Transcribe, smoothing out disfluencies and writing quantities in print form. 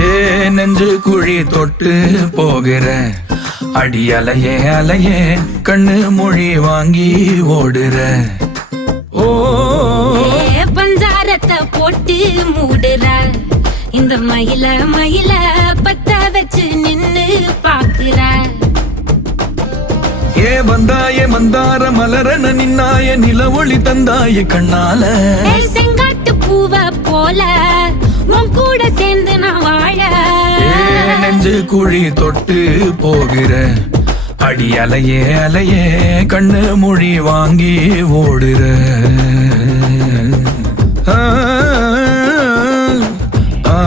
ஏ நெஞ்சு குழி தொட்டு போகிற அடி அலையே அலையே கண்ணு மொழி வாங்கி ஓடுற. ஓ பஞ்சாரத்தை போட்டு மூடுற இந்த மயில மயில பத்த வச்சு நின்னு பாக்குற. ஏ வந்தாய மந்தார மலரன நின்னாய நில ஒளி தந்தாய கண்ணால. செங்காட்டு பூவ போல உன் கூட சேர்ந்து நான் வாழ. நெஞ்சு குழி தொட்டு போகிற அடி அலையே அலையே கண்ணு மொழி வாங்கி ஓடுற. ஆ ஆ